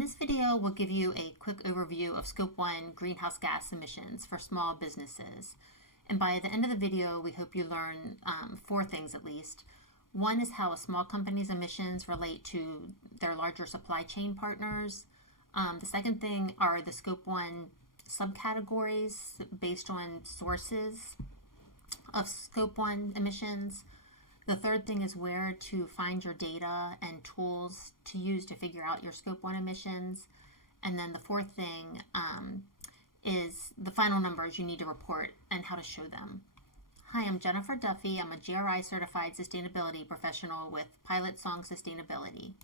this video, we'll give you a quick overview of Scope 1 greenhouse gas emissions for small businesses. And by the end of the video, we hope you learn 4 things at least. One is how a small company's emissions relate to their larger supply chain partners. The second thing are the Scope 1 subcategories based on sources of Scope 1 emissions. The third thing is where to find your data and tools to use to figure out your Scope 1 emissions. And then the fourth thing is the final numbers you need to report and how to show them. Hi, I'm Jennifer Duffy. I'm a GRI certified sustainability professional with PilotSong Sustainability.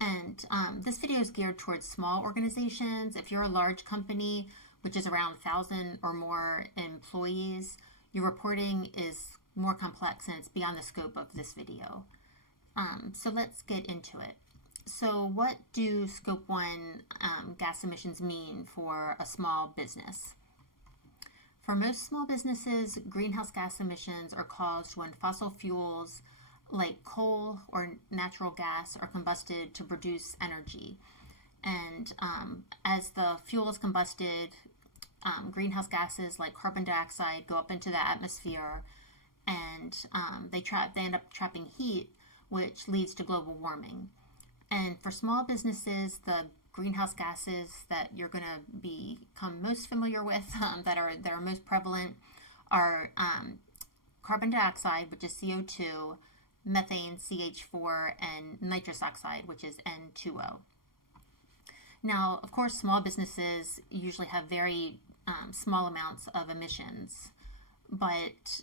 And this video is geared towards small organizations. If you're a large company, which is around 1,000 or more employees, your reporting is more complex and it's beyond the scope of this video. So let's get into it. So what do Scope 1 gas emissions mean for a small business? For most small businesses, greenhouse gas emissions are caused when fossil fuels like coal or natural gas are combusted to produce energy. And as the fuel is combusted, greenhouse gases like carbon dioxide go up into the atmosphere, and they end up trapping heat, which leads to global warming. And for small businesses, the greenhouse gases that you're going to become most familiar with, that are most prevalent, are carbon dioxide, which is CO2, methane, CH4, and nitrous oxide, which is N2O. Now, of course, small businesses usually have very small amounts of emissions, but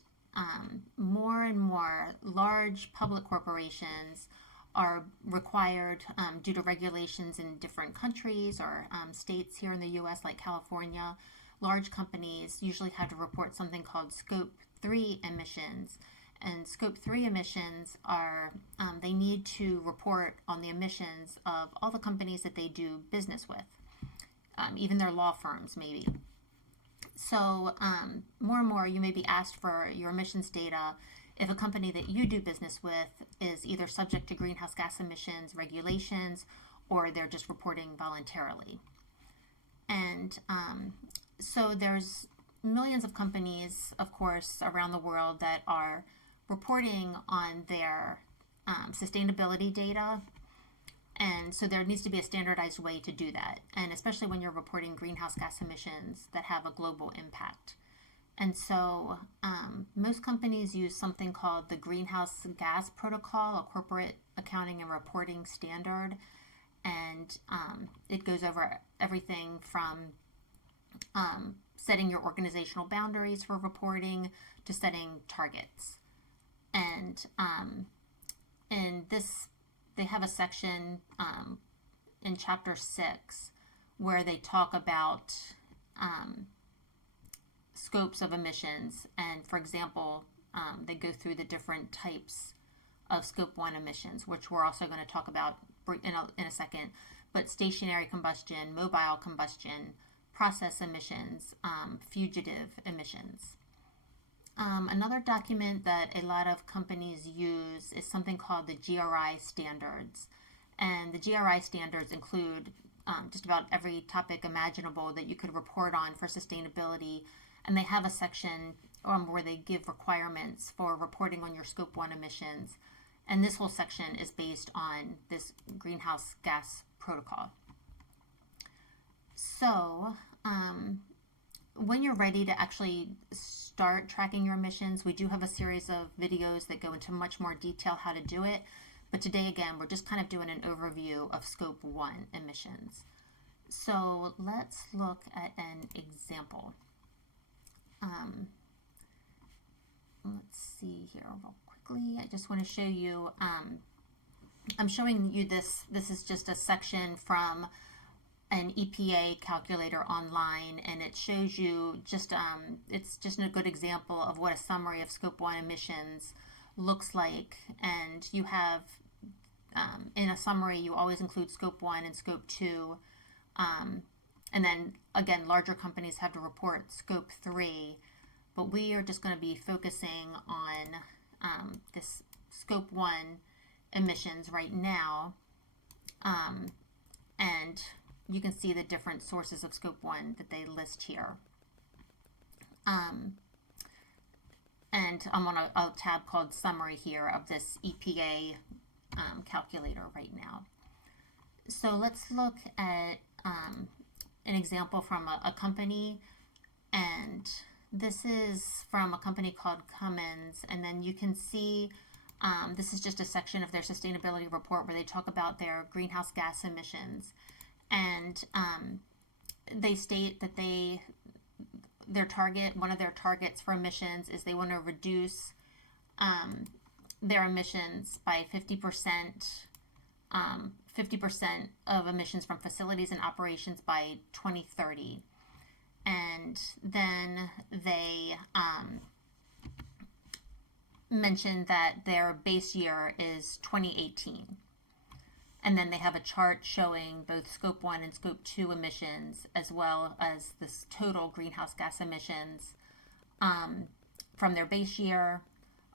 more and more large public corporations are required due to regulations in different countries or states here in the U.S. like California. Large companies usually have to report something called Scope 3 emissions. And Scope 3 emissions are, they need to report on the emissions of all the companies that they do business with, even their law firms maybe. So more and more you may be asked for your emissions data if a company that you do business with is either subject to greenhouse gas emissions regulations or they're just reporting voluntarily. And so there's millions of companies, of course, around the world that are reporting on their sustainability data. And so there needs to be a standardized way to do that, and especially when you're reporting greenhouse gas emissions that have a global impact. And so most companies use something called the Greenhouse Gas Protocol, a corporate accounting and reporting standard. And it goes over everything from setting your organizational boundaries for reporting to setting targets. And in this, they have a section in Chapter 6 where they talk about scopes of emissions. And for example, they go through the different types of Scope 1 emissions, which we're also going to talk about in a second. But stationary combustion, mobile combustion, process emissions, fugitive emissions. Another document that a lot of companies use is something called the GRI Standards. And the GRI Standards include just about every topic imaginable that you could report on for sustainability. And they have a section where they give requirements for reporting on your Scope 1 emissions. And this whole section is based on this greenhouse gas protocol. So when you're ready to actually start tracking your emissions, we do have a series of videos that go into much more detail how to do it. But today, again, we're just kind of doing an overview of Scope 1 emissions. So let's look at an example. Let's see here real quickly. I just want to show you, I'm showing you this. This is just a section from an EPA calculator online, and it shows you just, it's just a good example of what a summary of Scope 1 emissions looks like. And you have, in a summary, you always include Scope 1 and Scope 2. And then, again, larger companies have to report Scope 3. But we are just going to be focusing on this Scope 1 emissions right now. And you can see the different sources of Scope 1 that they list here. And I'm on a tab called Summary here of this EPA calculator right now. So let's look at an example from a company, and this is from a company called Cummins, and then you can see this is just a section of their sustainability report where they talk about their greenhouse gas emissions, and they state that one of their targets for emissions is they want to reduce their emissions by 50%, 50% of emissions from facilities and operations by 2030. And then they mentioned that their base year is 2018. And then they have a chart showing both Scope 1 and Scope 2 emissions, as well as this total greenhouse gas emissions from their base year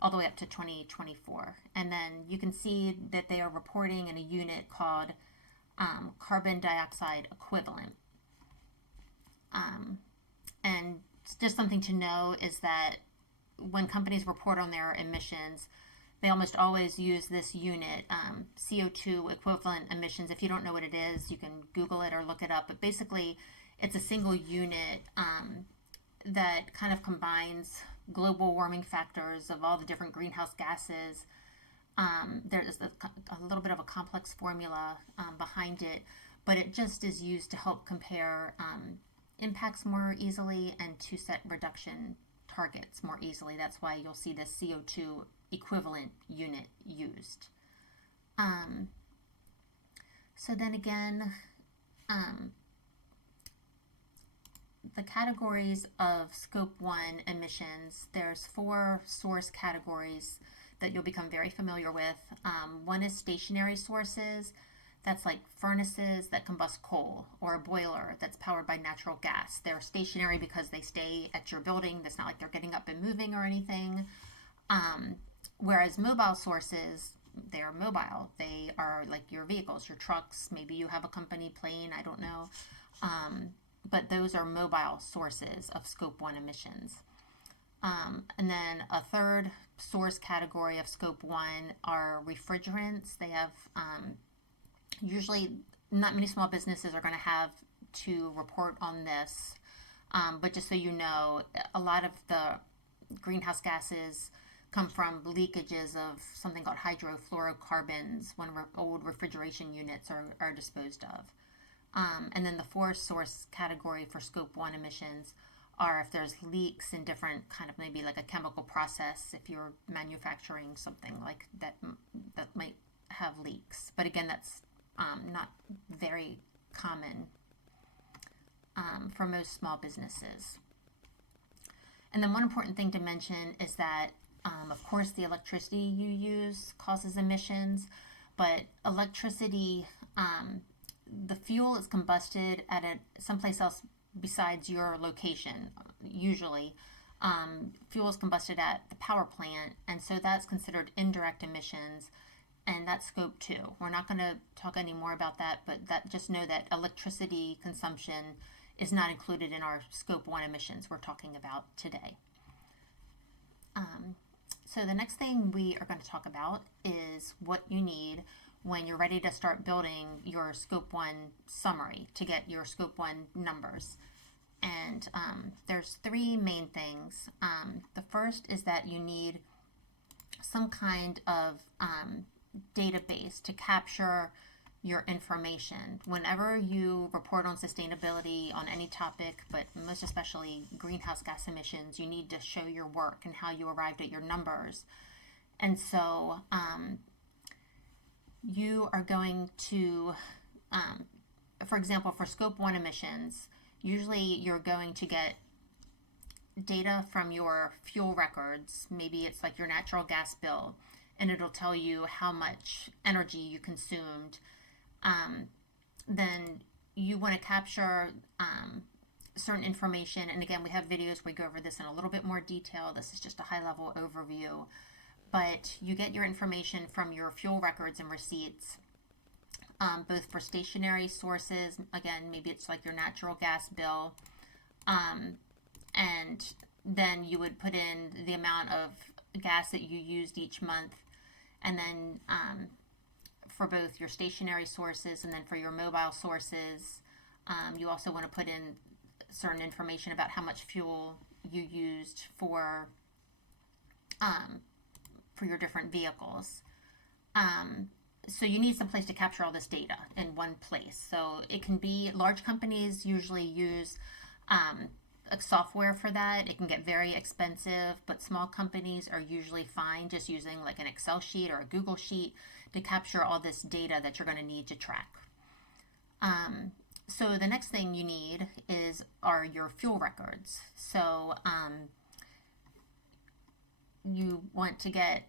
all the way up to 2024. And then you can see that they are reporting in a unit called carbon dioxide equivalent. And just something to know is that when companies report on their emissions, they almost always use this unit, CO2 equivalent emissions. If you don't know what it is, you can Google it or look it up. But basically, it's a single unit that kind of combines global warming factors of all the different greenhouse gases. There's a little bit of a complex formula behind it, but it just is used to help compare impacts more easily and to set reduction targets more easily. That's why you'll see this CO2 equivalent unit used. So then again, the categories of Scope 1 emissions, there's 4 source categories that you'll become very familiar with. One is stationary sources. That's like furnaces that combust coal, or a boiler that's powered by natural gas. They're stationary because they stay at your building. It's not like they're getting up and moving or anything. Whereas mobile sources, they're mobile. They are like your vehicles, your trucks. Maybe you have a company plane, I don't know. But those are mobile sources of Scope 1 emissions. And then a third source category of Scope 1 are refrigerants. They have usually not many small businesses are going to have to report on this. But just so you know, a lot of the greenhouse gases come from leakages of something called hydrofluorocarbons when old refrigeration units are disposed of. And then the fourth source category for Scope 1 emissions are if there's leaks in different kind of maybe like a chemical process, if you're manufacturing something like that might have leaks. But again, that's not very common for most small businesses. And then one important thing to mention is that of course the electricity you use causes emissions, but electricity, the fuel is combusted at someplace else besides your location. Usually fuel is combusted at the power plant, and so that's considered indirect emissions, and that's Scope 2. We're not going to talk any more about that, but just know that electricity consumption is not included in our Scope 1 emissions we're talking about today. So the next thing we are going to talk about is what you need when you're ready to start building your Scope 1 summary to get your Scope 1 numbers. And there's 3 main things. The first is that you need some kind of database to capture your information. Whenever you report on sustainability on any topic, but most especially greenhouse gas emissions, you need to show your work and how you arrived at your numbers. And so you are going to, for example, for Scope 1 emissions, usually you're going to get data from your fuel records. Maybe it's like your natural gas bill, and it'll tell you how much energy you consumed. Then you want to capture certain information. And again, we have videos where we go over this in a little bit more detail. This is just a high-level overview. But you get your information from your fuel records and receipts. both for stationary sources. Again, maybe it's like your natural gas bill. And then you would put in the amount of gas that you used each month. And then for both your stationary sources and then for your mobile sources, you also want to put in certain information about how much fuel you used for your different vehicles. So you need some place to capture all this data in one place. So it can be, large companies usually use a software for that. It can get very expensive, but small companies are usually fine just using like an Excel sheet or a Google sheet to capture all this data that you're going to need to track. So the next thing you need are your fuel records. So you want to get,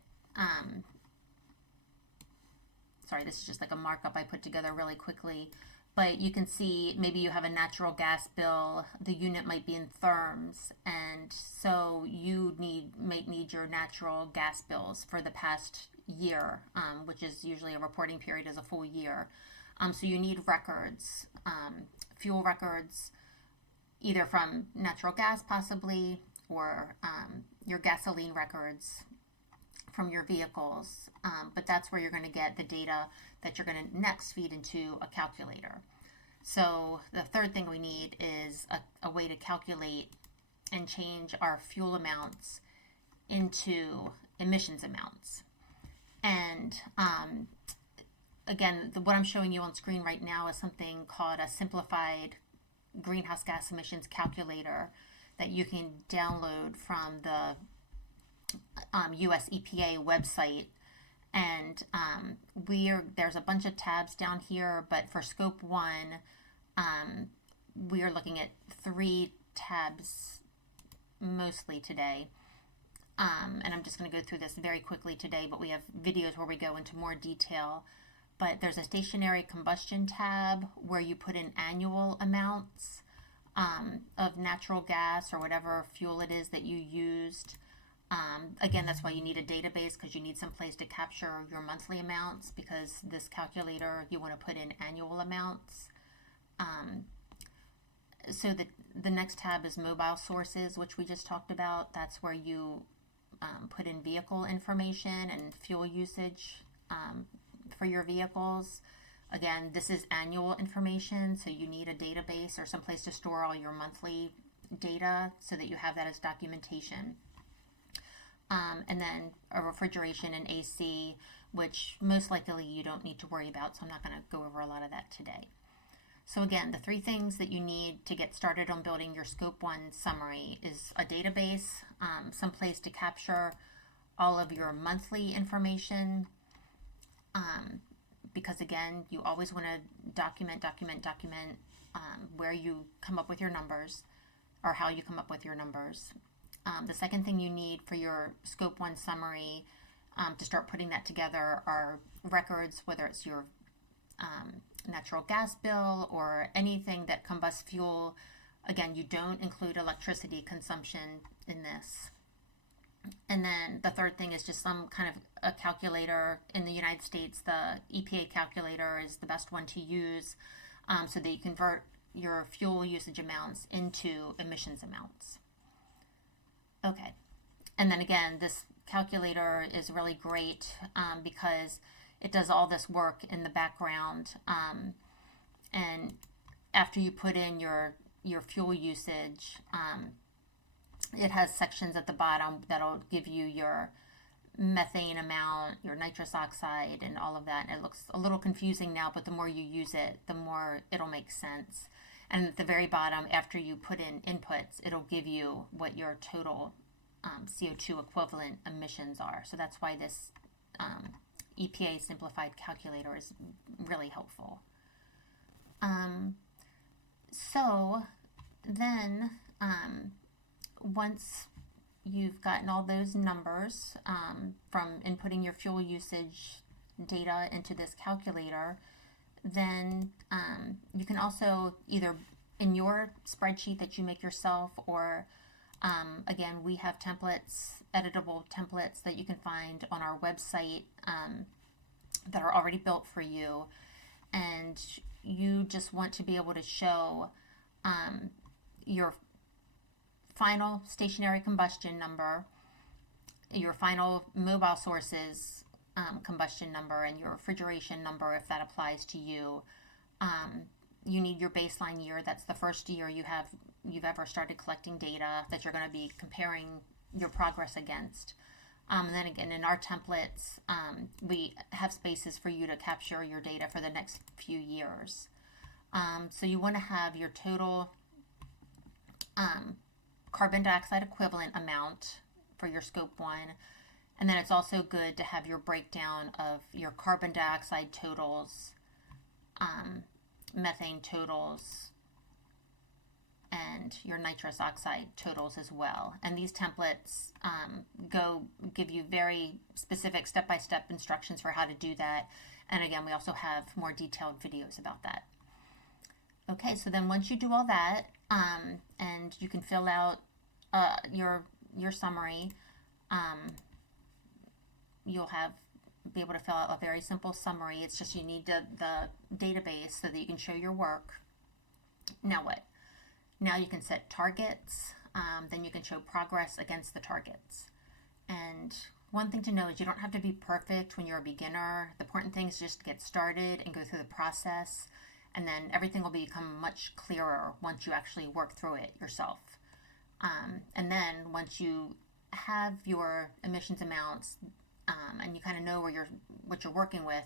sorry, this is just like a markup I put together really quickly, but you can see maybe you have a natural gas bill, the unit might be in therms, and so you might need your natural gas bills for the past year, which is usually a reporting period is a full year. So you need records, fuel records, either from natural gas possibly, or your gasoline records from your vehicles, but that's where you're going to get the data that you're going to next feed into a calculator. So the third thing we need is a way to calculate and change our fuel amounts into emissions amounts. And again, what I'm showing you on screen right now is something called a Simplified greenhouse gas emissions calculator that you can download from the US EPA website. And there's a bunch of tabs down here, but for scope 1, we are looking at 3 tabs mostly today. And I'm just going to go through this very quickly today, but we have videos where we go into more detail. But there's a stationary combustion tab where you put in annual amounts of natural gas or whatever fuel it is that you used. Again, that's why you need a database, because you need some place to capture your monthly amounts, because this calculator, you want to put in annual amounts. So the next tab is mobile sources, which we just talked about. That's where you put in vehicle information and fuel usage for your vehicles. Again, this is annual information, so you need a database or someplace to store all your monthly data so that you have that as documentation. And then a refrigeration and AC, which most likely you don't need to worry about, so I'm not going to go over a lot of that today. So again, the 3 things that you need to get started on building your Scope 1 summary is a database, some place to capture all of your monthly information, because again, you always want to document where you come up with your numbers or how you come up with your numbers. The second thing you need for your Scope 1 summary to start putting that together are records, whether it's your natural gas bill or anything that combusts fuel. Again, you don't include electricity consumption in this. And then the third thing is just some kind of a calculator. In the United States, the EPA calculator is the best one to use, so that you convert your fuel usage amounts into emissions amounts. Okay, and then again, this calculator is really great because it does all this work in the background, and after you put in your fuel usage, it has sections at the bottom that'll give you your methane amount, your nitrous oxide, and all of that. And it looks a little confusing now, but the more you use it, the more it'll make sense. And at the very bottom, after you put in inputs, it'll give you what your total CO2 equivalent emissions are. So that's why this EPA Simplified calculator is really helpful. So then once you've gotten all those numbers from inputting your fuel usage data into this calculator, then you can also either in your spreadsheet that you make yourself, or again, we have templates, editable templates that you can find on our website that are already built for you. And and you just want to be able to show your final stationary combustion number, your final mobile sources combustion number, and your refrigeration number if that applies to you. You need your baseline year. That's the first year you've ever started collecting data that you're going to be comparing your progress against. And then again, in our templates, we have spaces for you to capture your data for the next few years. So you want to have your total carbon dioxide equivalent amount for your scope 1. And then it's also good to have your breakdown of your carbon dioxide totals, methane totals, and your nitrous oxide totals as well. And these templates give you very specific step-by-step instructions for how to do that. And again, we also have more detailed videos about that. Okay, so then once you do all that, and you can fill out your summary, you'll be able to fill out a very simple summary. It's just you need the database so that you can show your work. Now what? Now you can set targets, then you can show progress against the targets. And one thing to know is you don't have to be perfect when you're a beginner. The important thing is just to get started and go through the process, and then everything will become much clearer once you actually work through it yourself. And then once you have your emissions amounts and you kind of know what you're working with,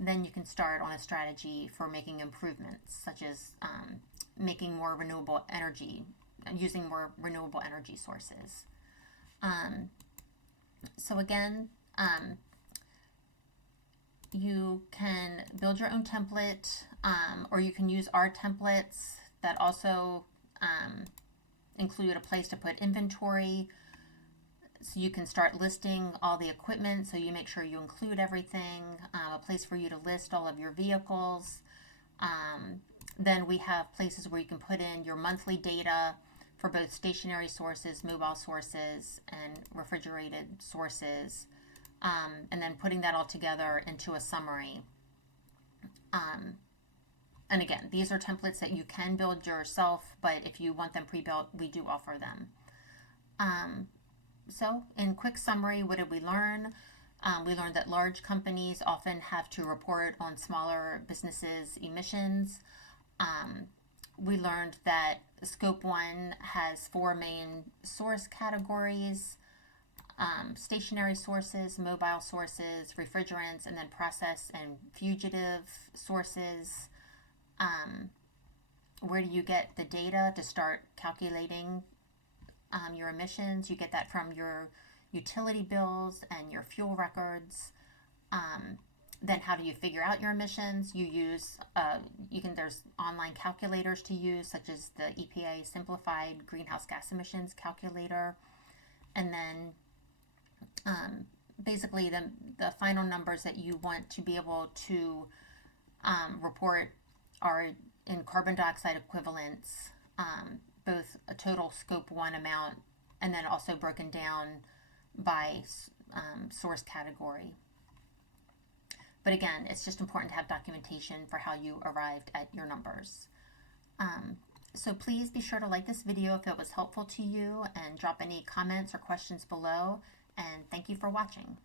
then you can start on a strategy for making improvements, such as making more renewable energy, using more renewable energy sources. So again, you can build your own template, or you can use our templates that also include a place to put inventory. So you can start listing all the equipment, so you make sure you include everything, a place for you to list all of your vehicles. Then we have places where you can put in your monthly data for both stationary sources, mobile sources, and refrigerated sources, and then putting that all together into a summary. And again, these are templates that you can build yourself, but if you want them pre-built, we do offer them. So in quick summary, what did we learn? We learned that large companies often have to report on smaller businesses' emissions. We learned that Scope 1 has 4 main source categories: stationary sources, mobile sources, refrigerants, and then process and fugitive sources. Where do you get the data to start calculating your emissions? You get that from your utility bills and your fuel records. Then how do you figure out your emissions? You use, there's online calculators to use, such as the EPA Simplified greenhouse gas emissions calculator. And then basically the final numbers that you want to be able to report are in carbon dioxide equivalents, both a total scope 1 amount and then also broken down by source category. But again, it's just important to have documentation for how you arrived at your numbers. So please be sure to like this video if it was helpful to you, and drop any comments or questions below. And thank you for watching.